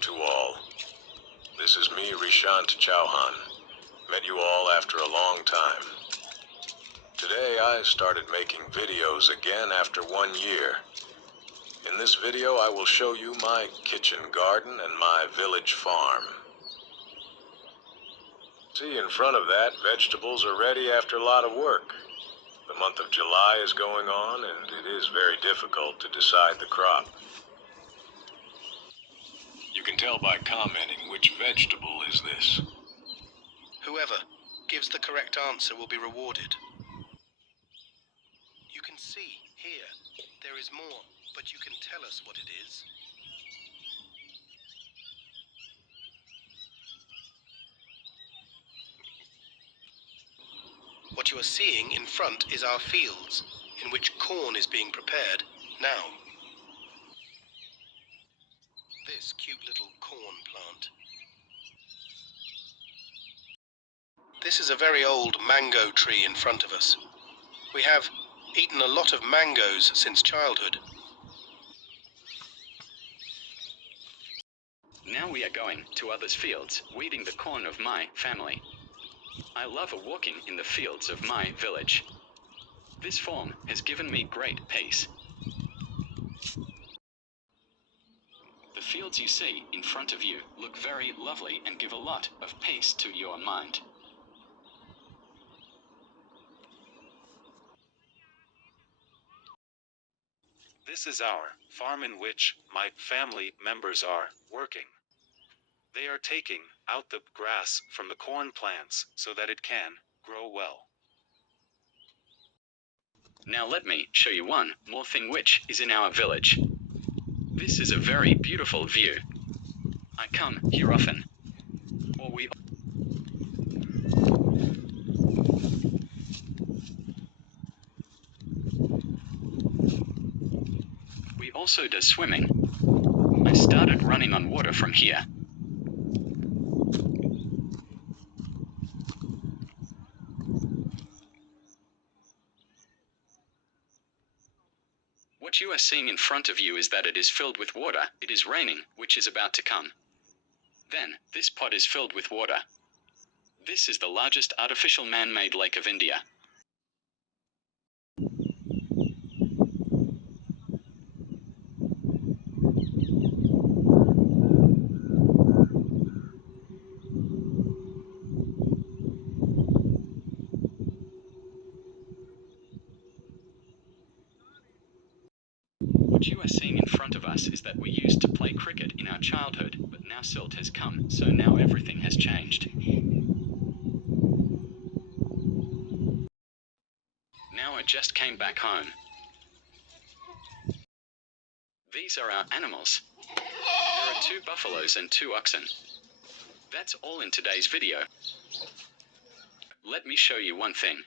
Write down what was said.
to all. This is me, Rishant Chauhan. Met you all after a long time. Today I started making videos again after 1 year. In this video I will show you my kitchen garden and my village farm. See, in front of that, vegetables are ready after a lot of work. The month of July is going on and it is very difficult to decide the crop. You can tell by commenting which vegetable is this. Whoever gives the correct answer will be rewarded. You can see here, there is more, but you can tell us what it is. What you are seeing in front is our fields, in which corn is being prepared now. This cute little corn plant. This is a very old mango tree in front of us. We have eaten a lot of mangoes since childhood. Now we are going to others' fields, weeding the corn of my family. I love walking in the fields of my village. This form has given me great peace. The fields you see in front of you look very lovely and give a lot of peace to your mind. This is our farm in which my family members are working. They are taking out the grass from the corn plants so that it can grow well. Now let me show you one more thing which is in our village. This is a very beautiful view. I come here often. We also do swimming. I started running on water from here. What you are seeing in front of you is that it is filled with water. It is raining, which is about to come. Then, this pot is filled with water. This is the largest artificial man-made lake of India. What you are seeing in front of us is that we used to play cricket in our childhood, but now silt has come, so now everything has changed. Now I just came back home. These are our animals. There are 2 buffaloes and 2 oxen. That's all in today's video. Let me show you one thing.